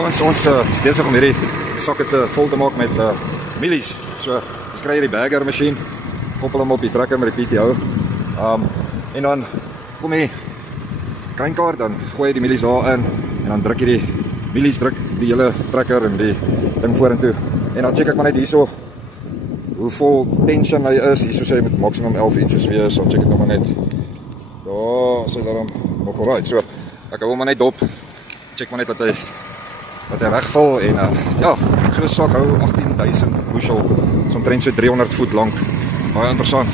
Ons is besig om hierdie sakke vol te maak met mielies. So, ons kry hierdie bagger masjien, koppel hom op die trekker met die PTO. En dan kom die kruinkaart, dan gooi jy die mielies daarin en dan druk jy die mielies, druk die hele trekker en die ding vorentoe. En dan check ek maar net hierso hoe vol tension hy is. Hierso sê hy met maximum 11 inches wees, dan check ek nou maar net. Daar sê daarom nog alright. So, ek hou hom maar net dop. Check maar net dat hy regvul en ja, so 'n sak hou 18.000 bushel, so omtrent so 300 voet lank. Baie interessant.